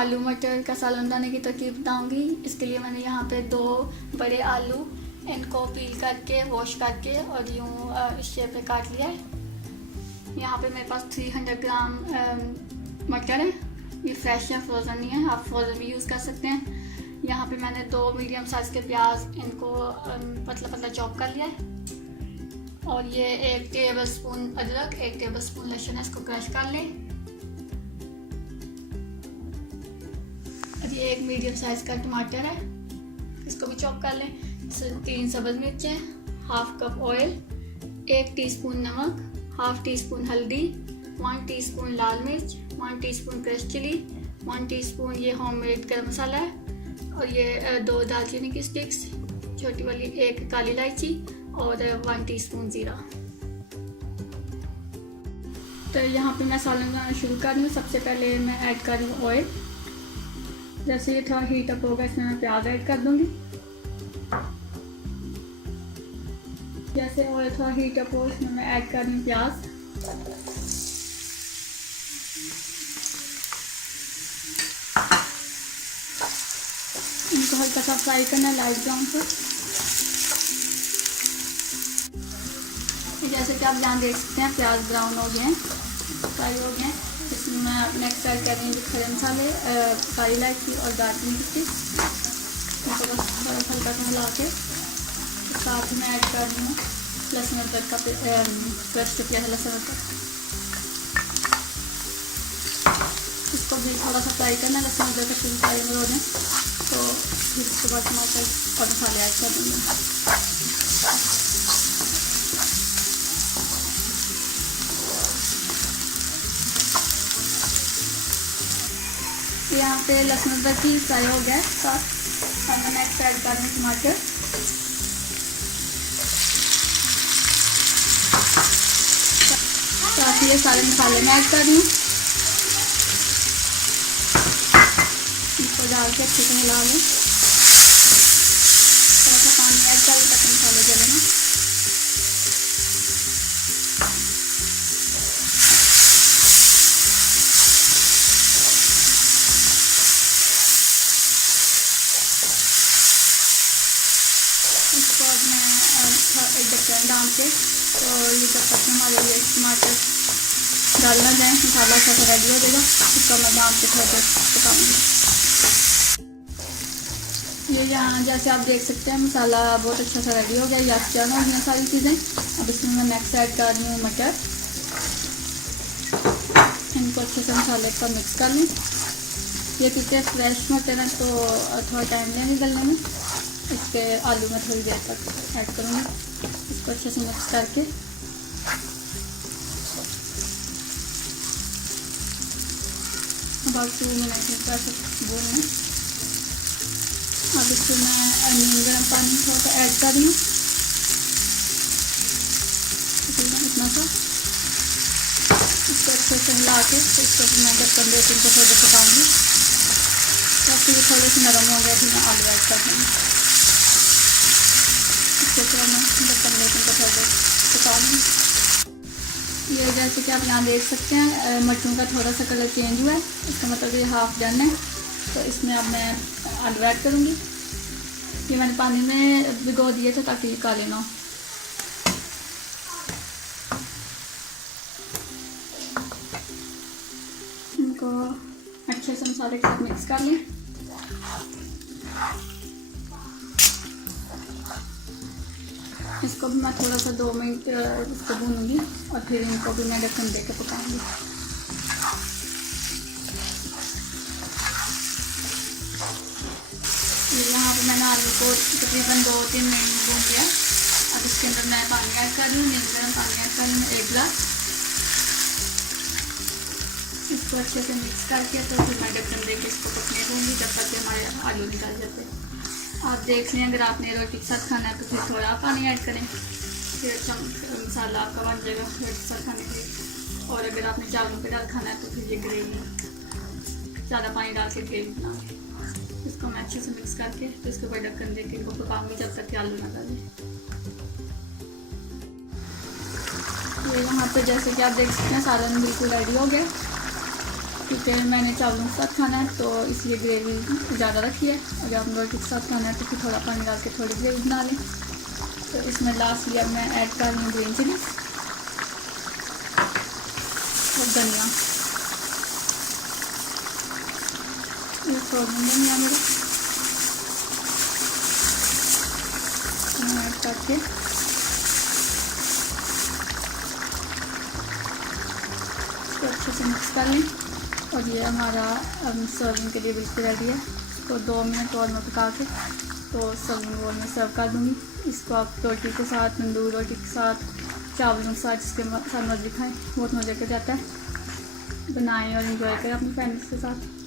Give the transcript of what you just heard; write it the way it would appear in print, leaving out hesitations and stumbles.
आलू मटर का सालन बनाने की तरकीब बताऊंगी। इसके लिए मैंने यहाँ पे 2 बड़े आलू, इनको पील करके वॉश करके और यूँ इस शेप में काट लिया है। यहाँ पे मेरे पास 300 ग्राम मटर है, ये फ्रेश है, फ्रोज़न नहीं है, आप फ्रोज़न भी यूज़ कर सकते हैं। यहाँ पे मैंने 2 मीडियम साइज़ के प्याज, इनको पतला पतला चॉप कर लिया है। और ये 1 टेबलस्पून अदरक, 1 टेबलस्पून लहसुन है, इसको क्रश कर लें। और ये 1 मीडियम साइज़ का टमाटर है, इसको भी चॉप कर लें। 3 सब्ज़ मिर्चें, हाफ कप ऑयल, 1 टीस्पून नमक, हाफ टीस्पून हल्दी, 1 टीस्पून लाल मिर्च, 1 टीस्पून क्रश चिली, 1 टीस्पून ये होममेड गरम मसाला है, और ये 2 दालचीनी की स्टिक्स छोटी वाली, 1 काली इलायची और 1 टीस्पून ज़ीरा। तो यहाँ पे मैं सालन बनाना शुरू कर रही हूँ। सबसे पहले मैं ऐड कर रही हूँ ऑयल। जैसे ये थोड़ा हीट अप होगा, इसमें मैं प्याज ऐड कर दूँगी। जैसे ऑयल थोड़ा हीट अप हो, इसमें मैं ऐड कर रही हूँ प्याज। इनको हल्का सा फ्राई करना है, लाइट ब्राउन पर। जैसे कि आप यहाँ देख सकते हैं प्याज ब्राउन हो गए हैं, फ्राई हो गए हैं। इसमें मैं नेक्स्ट ऐड कर रही हूँ खड़े मसाले, काली इलायची और दालचीनी की स्टिक। इनको बस थोड़ा हल्का सा हिला के साथ में ऐड कर रही हूँ लहसुन अदरक का पेस्ट किया है, लहसुन अदरक। इसको भी थोड़ा सा फ्राई करना है, लहसुन अदरक का फुल फ्राई हो जाए तो फिर उसके बाद टमाटर और मसाले ऐड कर दूँगी। यहाँ पे लहसुन अदरक की फ्राई हो गया है साथ, और मैं नेक्स्ट ऐड कर रही हूँ टमाटर। साथ ही ये सारे मसाले मैं ऐड कर रही हूँ। इसको डाल के अच्छे से हिला लें। थोड़ा सा पानी ऐड कर ताकि मसाले जले ना। इसको अब मैं एक ढक्कन डाल के, तो ये जब तक हमारे लिए टमाटर डालना जाए, मसाला अच्छा सा रेडी हो जाएगा। इसको मैं डाल के थोड़ा देर पकाऊंगी। ये यहाँ जैसे आप देख सकते हैं मसाला बहुत अच्छा सा रेडी हो गया, या टर्न हो गई सारी चीज़ें। अब इसमें मैं नेक्स्ट ऐड कर रही हूँ मटर। इनको अच्छे से मसाले पर मिक्स कर लूँ। ये क्योंकि फ्रेश मटर है तो थोड़ा टाइम लगेगा गलने में, इसके आलू में थोड़ी देर तक ऐड करूँगी। इसको अच्छे से मिक्स करके अबाउट 2 मिनट में भून लें। अब इसको मैं नीम गर्म पानी थोड़ा सा ऐड कर रही हूँ, इतना सा। इसको अच्छे से हिला के इसको मैं 10-15 मिनट को थोड़ा पकाऊँगी। तो फिर थोड़े से नरम हो गया, फिर मैं आलू ऐड कर दूँगी। इसको थोड़ा मैं 10-15 मिनट को थोड़ा पका लूँ। ये जैसे कि आप यहाँ देख सकते हैं मटरों का थोड़ा सा कलर चेंज हुआ है, इसका मतलब ये हाफ डन है। तो इसमें अब मैं आलू ऐड करूँगी। ये मैंने पानी में भिगो दिए थे ताकि ये काले ना हो। इनको अच्छे से मसाले के साथ मिक्स कर लें। इसको भी मैं थोड़ा सा 2 मिनट इसको भूनूंगी और फिर इनको भी मैं ढक्कन दे के पकाऊंगी। यहाँ पर मैंने आलू को तकरीबन 2-3 मिनट भून लिया। अब इसके अंदर मैं पानी ऐड कर रही हूँ, नीम गर्म पानी ऐड कर रही हूँ 1 गिलास। इसको अच्छे से मिक्स करके तो फिर मैं ढक्कन दे के इसको पकने दूँगी जब तक हमारे आलू निकल जाते हैं। आप देख लें, अगर आपने रोटी के साथ खाना है तो फिर थोड़ा पानी ऐड करें, फिर अच्छा मसाला आपका बन जाएगा रोटी के साथ खाने के लिए। और अगर आपने चावलों के साथ खाना है तो फिर ये ग्रेवी ज़्यादा पानी डाल के ग्रेवी बनाओगे। इसको मैं अच्छे से मिक्स करके तो इसके ऊपर ढक्कन दे के इनको पकाऊंगी जब तक कि आलू ना डालें। ये यहाँ पे जैसे कि आप देख सकते हैं सालन बिल्कुल रेडी हो गया। क्योंकि मैंने चावलों के साथ खाना है तो इसलिए ग्रेवी ज़्यादा रखी है। और जब हम रोटी के साथ खाना है तो फिर थोड़ा पानी डाल के थोड़ी ग्रेवी बना लें। तो इसमें लास्टली अब मैं ऐड कर रही हूँ ग्रीन चिली और धनिया। ये फ्रोजन धनिया मेरा ऐड करके इसको अच्छे से मिक्स कर लें। और ये हमारा अब सर्विंग के लिए बिल्कुल रेडी है। तो 2 मिनट और मैं पका के तो सर्विंग बोल में सर्व कर दूँगी। इसको आप रोटी के साथ, तंदूर रोटी के साथ, चावलों के साथ, जिसके साथ मर्जी खाएँ, बहुत मज़े का जाता है। बनाएं और इन्जॉय करें अपनी फैमिली के साथ।